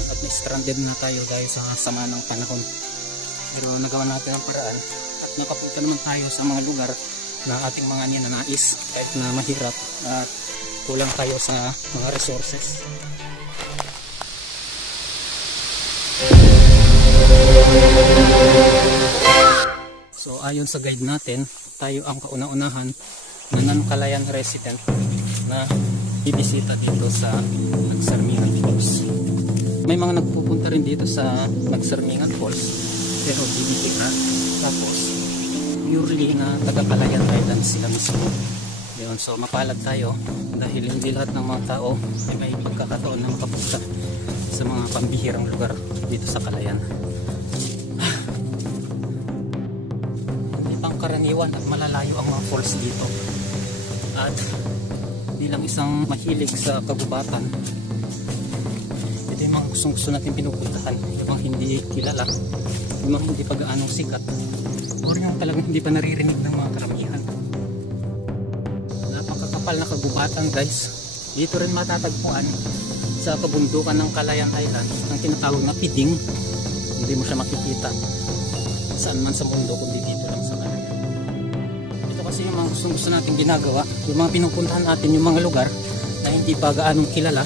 natin at na-stranded na tayo dahil sa sama ng panahon. Pero nagawa natin ang paraan at nakapunta naman tayo sa mga lugar na ating mga ninanais kahit na mahirap at kulang tayo sa mga resources. So ayon sa guide natin, tayo ang kauna-unahan na non-Calayan resident na bibisita dito sa Nagsarmingan Falls. May mga nagpupunta rin dito sa Nagsarmingan Falls pero bibisita, tapos purely na taga-Calayan Island sila mismo. Yun, so mapalad tayo dahil hindi lahat ng mga tao ay may pagkakataon na makapunta sa mga pambihirang lugar dito sa Calayan. Hindi pang karaniwan at malalayo ang mga falls dito. At bilang isang mahilig sa kagubatan, ito yung mga gustong-gusto natin pinupuntahan, yung mga hindi kilala, yung mga hindi pa gaanong sikat, o yung talagang hindi pa naririnig ng mga karamihan. Napakakapal na kagubatan guys. Dito rin matatagpuan sa kabundukan ng Calayan Island ang tinatawag na Piding. Hindi mo siya makikita saan man sa mundo kundi dito lang sa Calayan. Ito kasi yung mga gustong-gusto natin ginagawa, yung mga pinupuntahan natin, yung mga lugar na hindi pa gaanong kilala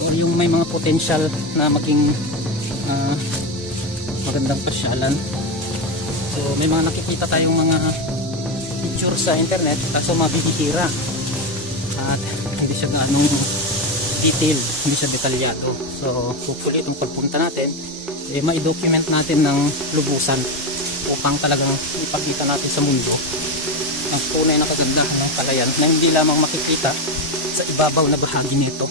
o yung may mga potential na maging magandang pasyalan. So may mga nakikita tayong mga picture sa internet kaso mabibihira at hindi siya gaanong detailed, hindi siya detalyado. So hopefully itong pagpunta natin ma-document natin ng lubusan upang talagang ipakita natin sa mundo ang tunay na kagandahan ng Calayan na hindi lamang makikita sa ibabaw na bahagi nito.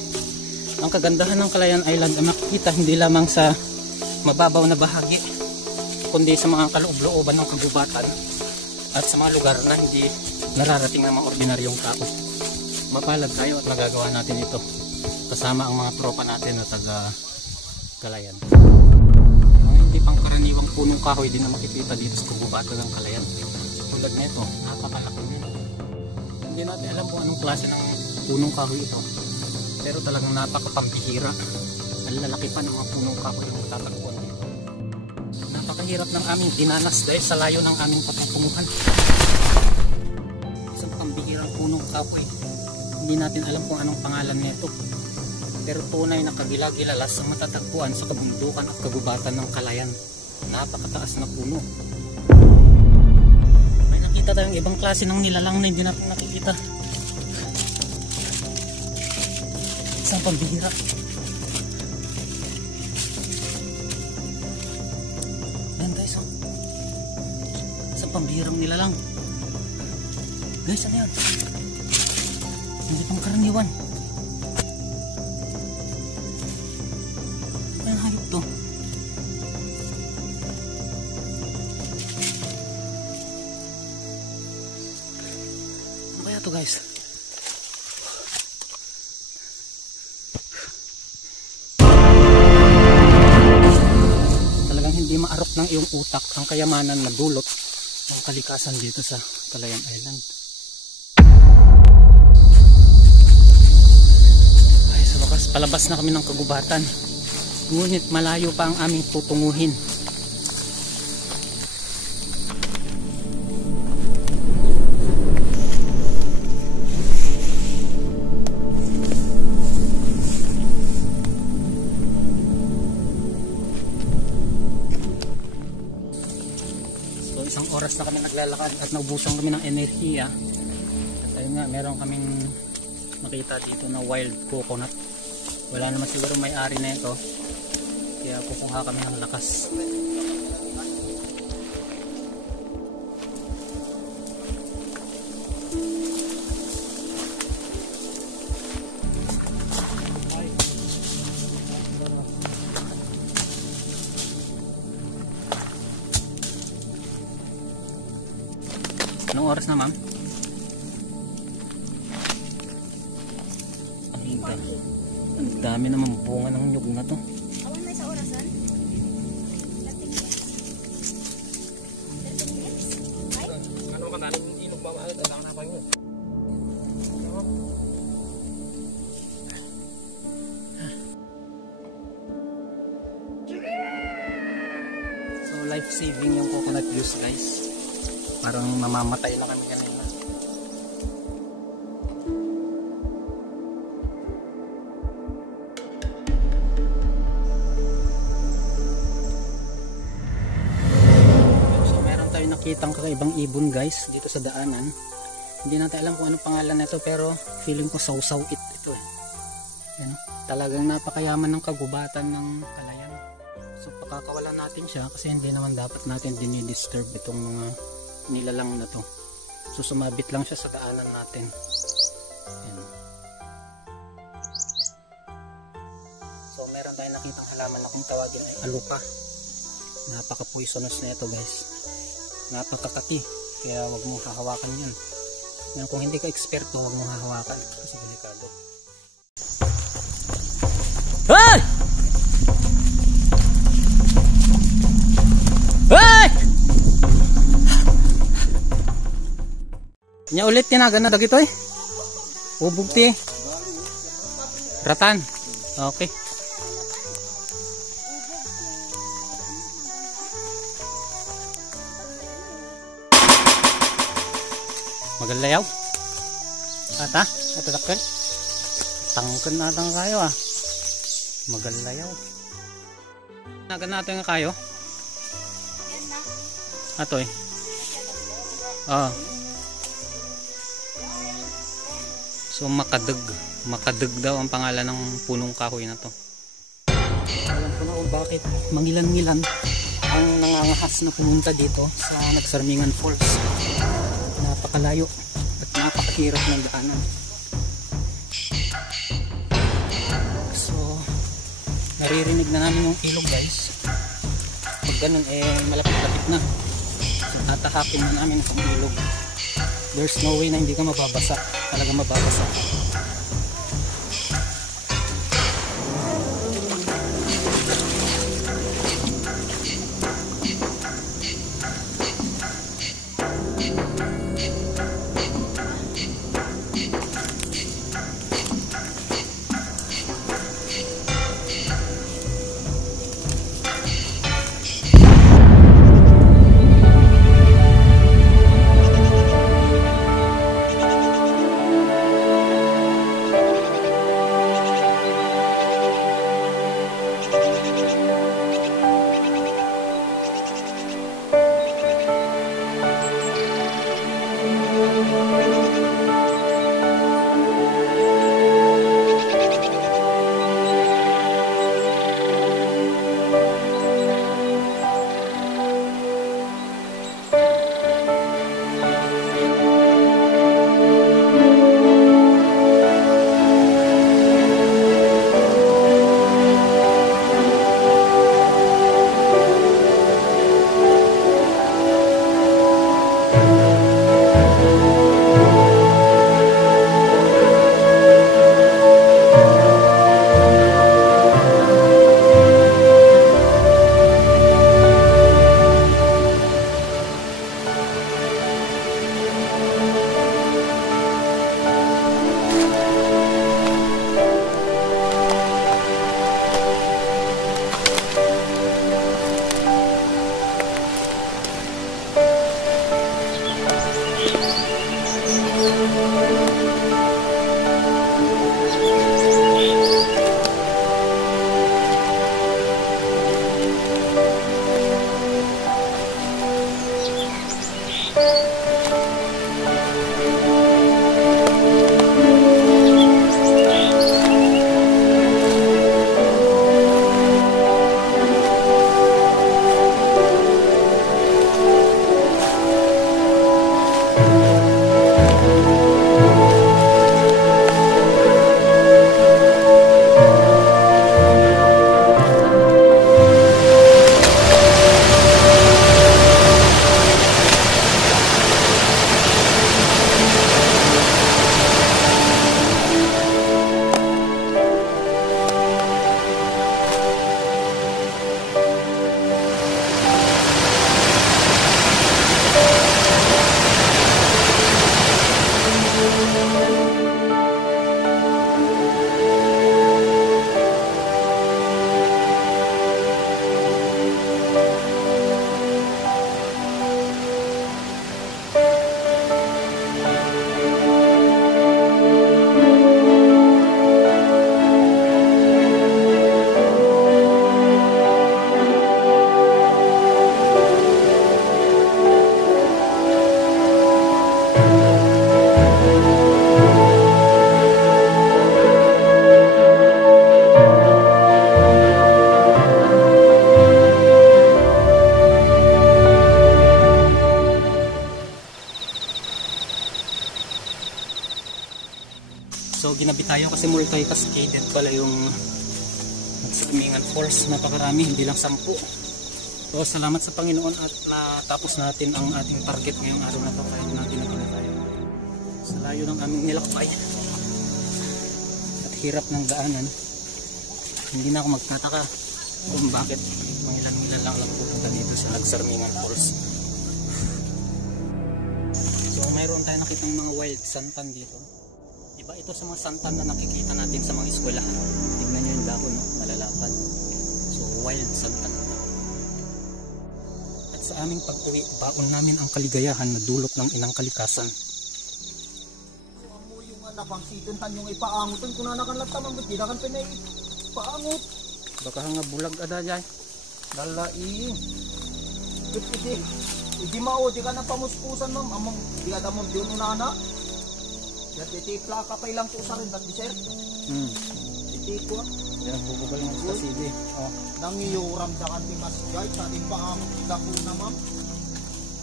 Ang kagandahan ng Calayan Island ay makikita hindi lamang sa mababaw na bahagi kundi sa mga kaloob-looban ng kagubatan at sa mga lugar na hindi nararating ng mga ordinaryong tao. Mapalad tayo at magagawa natin ito kasama ang mga tropa natin na taga Calayan. Ang hindi pang karaniwang punong kahoy din na makikita dito sa kagubatan ng Calayan. Tulad nito, napakalaki nito. Hindi natin alam kung anong klase ng punong kahoy ito, pero talagang napakapambihira. Ang lalaki pa ng mga punong kahoy na matatagpuan dito. Napakahirap ng aming dinanas dahil sa layo ng aming patutunguhan. Isang pambihirang punong kahoy, hindi natin alam kung anong pangalan nito, pero tunay na kagilagilalas ang matatagpuan sa kabundukan at kagubatan ng Calayan. Napakataas na puno. May nakita tayong ibang klase ng nilalang na hindi natin nakikita. Isang pambihira. Yan guys, oh. Isang pambihirang nilalang. Guys, ano yan? Hindi pang karaniwan. Ano hayop to? Ano kaya to guys? Talagang hindi maarok ng iyong utak ang kayamanan na dulot ng kalikasan dito sa Calayan Island. Ay, sa wakas palabas na kami ng kagubatan, ngunit malayo pa ang aming tutunguhin. Isang oras na kami naglalakad at naubusan kami ng enerhiya. At ayun nga, meron kaming makita dito na wild coconut. Wala naman siguro may-ari na ito, kaya kukuha kami ng lakas. Anong oras na ma'am? Ang dami naman bunga ng nyug na to. Awan may sa orasan? 30 minutes? Ano ka nalang ilog ba maalit? Alam na pa yun. saving yung coconut juice guys. Parang mamamatay na kami kanina. So meron tayong nakitang kakaibang ibon guys dito sa daanan. Hindi natin alam kung anong pangalan nito pero feeling ko sausaw ito eh. Yan, talagang napakayaman ng kagubatan ng Kalayaan. So pakakawalan natin siya kasi hindi naman dapat natin dinidisturb itong mga nilalang na to. So sumabit lang siya sa daanan natin. Yan. So meron tayong nakitang halaman na kung tawagin ay alupa. Napaka-poisonous na ito guys. Napakakati. Kaya wag mong hahawakan yan. Kung hindi ka eksperto, wag mong hahawakan kasi delikado. Hey! Hey! Nya ulit tinagan na dagito eh. Ubog ti. Ratan. Okay. Magalayaw. Ata, ito takkel. Tangken natang kayo ah. Magalayaw. Nagan natin nga kayo. Ato eh. Oh. So makadeg. Makadeg daw ang pangalan ng punong kahoy na to. Alam ko na kung bakit mangilan-ngilan ang nangangahas na pumunta dito sa Nagsarmingan Falls. Napakalayo at napakahirap ng daanan. So naririnig na namin yung ilog guys. Pag ganun eh malapit-lapit na. So tatahakin na namin ang ilog. There's no way na hindi ka mababasa. Talagang mababasa. So ginabi tayo kasi multi-cascaded pala yung Nagsarmingan Falls. Napakarami, hindi lang 10. So salamat sa Panginoon at natapos natin ang ating target ngayong araw na to kahit na ginagawa tayo sa layo ng aming nilakbay at hirap ng daanan. Hindi na ako magtataka kung bakit pangilan-ilan lang pupunta dito sa Nagsarmingan Falls. So mayroon tayo nakitang mga wild santan dito. Iba ito sa mga santan na nakikita natin sa mga eskwelahan. Tignan nyo yung dahon, no? Malalapad. So wild santan na tawag. At sa aming pag-uwi, baon namin ang kaligayahan na dulot ng inang kalikasan. So amo yung anak situnhan yung ipaangutan kung nanakanlat tamang ba't ginakan pinay paangot. Baka nga bulag ada dyan. Lalai. Hindi mao, di ka na pamuspusan ma'am. Among di ka damon di unana. Dati plaka pa ilang pusa rin dati sir. Iti ko. Yan, bububal ng sa CD. Oh. Nangiyuram sa kanti mas guys sa ating paangot ika po na ma'am.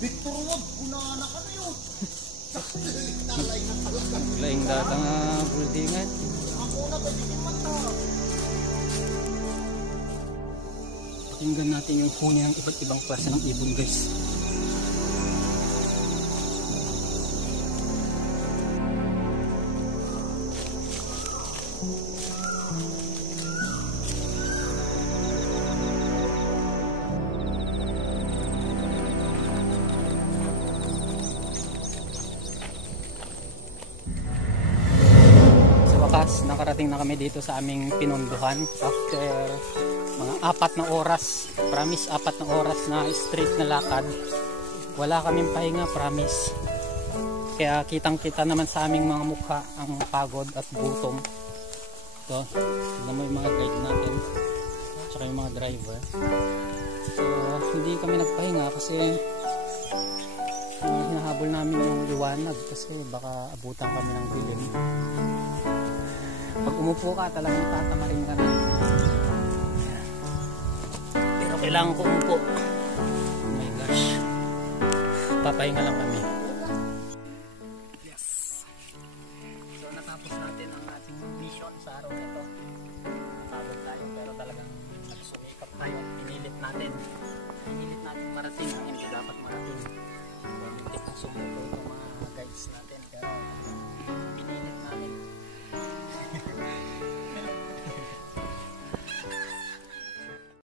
Victor wag unana ka na yun. Talay na talaga. Laing data nga buldingan. Ako na ba din mata. Pakinggan natin yung huni ng iba't ibang klase ng ibon guys. Nakarating na kami dito sa aming pinunduhan after mga 4 na oras, promise 4 na oras na straight na lakad. Wala kaming pahinga, promise. Kaya kitang kita naman sa aming mga mukha ang pagod at gutom. So, tignan mo yung mga guide natin tsaka yung mga driver. So hindi kami nagpahinga kasi hinahabol namin yung liwanag kasi baka abutan kami ng dilim. Pag umupo ka, talagang tatamarin ka na. Pero kailangan ko umupo. Oh my gosh. Papahinga lang kami. Yes. So natapos natin ang ating mission sa araw na ito. Natapos tayo pero talagang nagsumikap tayo. Pinilit natin marating ang hindi dapat marating. Pinilit na sumuko.